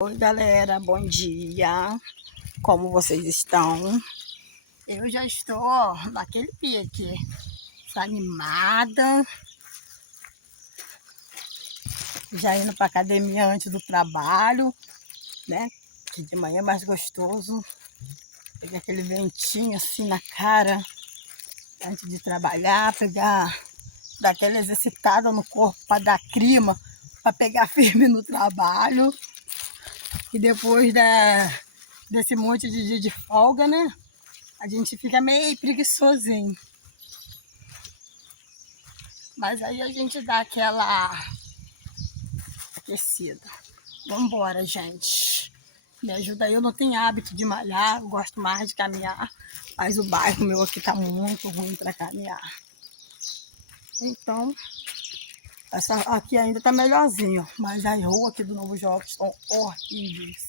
Oi galera, bom dia, como vocês estão? Eu já estou naquele pique, animada, já indo para academia antes do trabalho, né? Que de manhã é mais gostoso, pegar aquele ventinho assim na cara antes de trabalhar, dar aquela exercitada no corpo para dar clima, para pegar firme no trabalho. E depois desse monte de dia de folga, né? A gente fica meio preguiçosinho. Mas aí a gente dá aquela aquecida. Vambora, gente. Me ajuda aí, eu não tenho hábito de malhar, eu gosto mais de caminhar. Mas o bairro meu aqui tá muito ruim para caminhar. Então, essa aqui ainda tá melhorzinho. Mas as ruas aqui do Novo Jovem estão horríveis.